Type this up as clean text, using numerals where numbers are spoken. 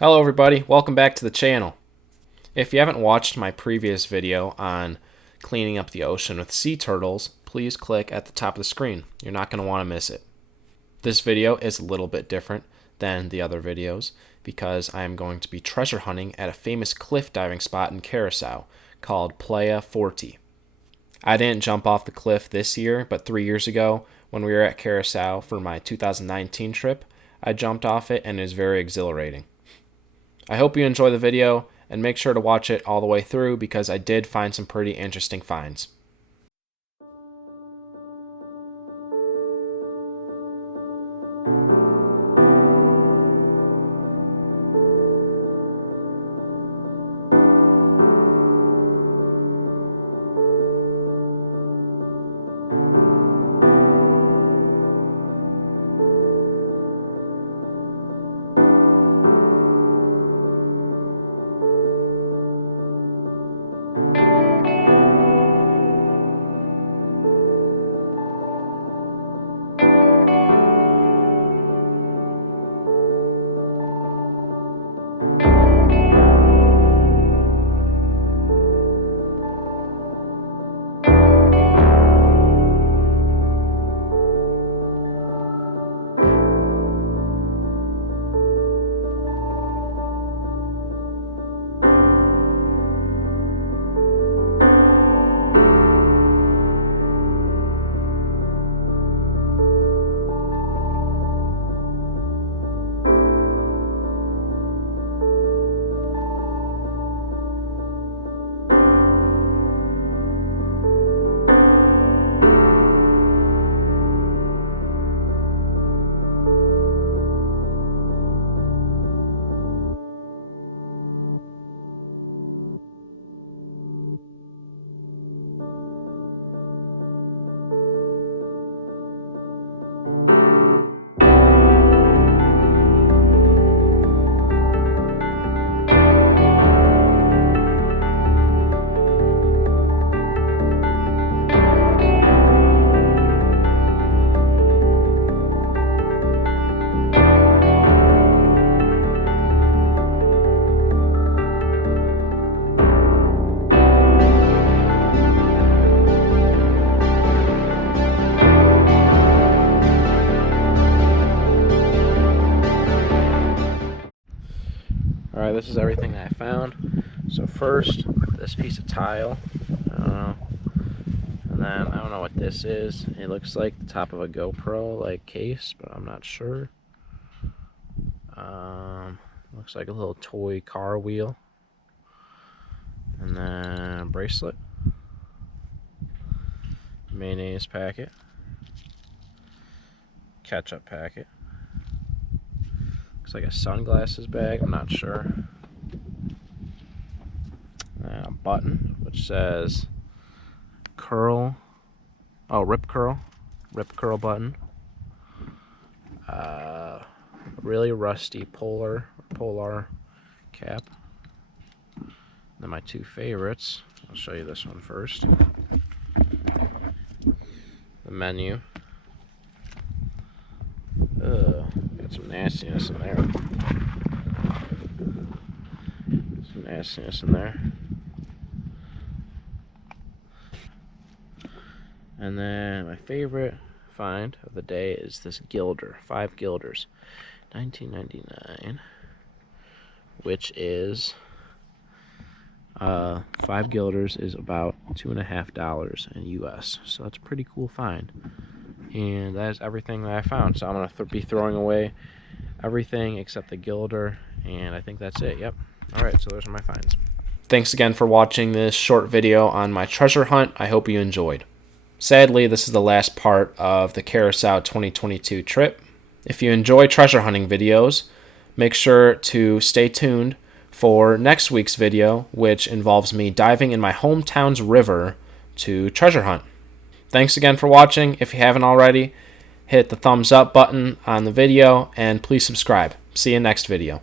Hello everybody, welcome back to the channel. If you haven't watched my previous video on cleaning up the ocean with sea turtles, please click at the top of the screen. You're not going to want to miss it. This video is a little bit different than the other videos because I am going to be treasure hunting at a famous cliff diving spot in Curacao called Playa Forte. I didn't jump off the cliff this year, but 3 years ago when we were at Curacao for my 2019 trip, I jumped off it and it is very exhilarating. I hope you enjoy the video and make sure to watch it all the way through because I did find some pretty interesting finds. Alright, this is everything that I found. So first, this piece of tile. I don't know. And then, I don't know what this is. It looks like the top of a GoPro, like, case, but I'm not sure. Looks like a little toy car wheel. And then a bracelet. Mayonnaise packet. Ketchup packet. Looks like a sunglasses bag, I'm not sure. And a button which says curl. Oh, rip curl button. Really rusty polar cap. Then my two favorites. I'll show you this one first. The menu. Got some nastiness in there. Some nastiness in there. And then my favorite find of the day is this Gilder, 5 Gilders, $19.99, which is 5 Gilders is about $2.50 in US, so that's a pretty cool find. And that is everything that I found, so I'm going to be throwing away everything except the Gilder, and I think that's it. Yep. Alright, so those are my finds. Thanks again for watching this short video on my treasure hunt. I hope you enjoyed. Sadly, this is the last part of the Curacao 2022 trip. If you enjoy treasure hunting videos, make sure to stay tuned for next week's video, which involves me diving in my hometown's river to treasure hunt. Thanks again for watching. If you haven't already, hit the thumbs up button on the video and please subscribe. See you next video.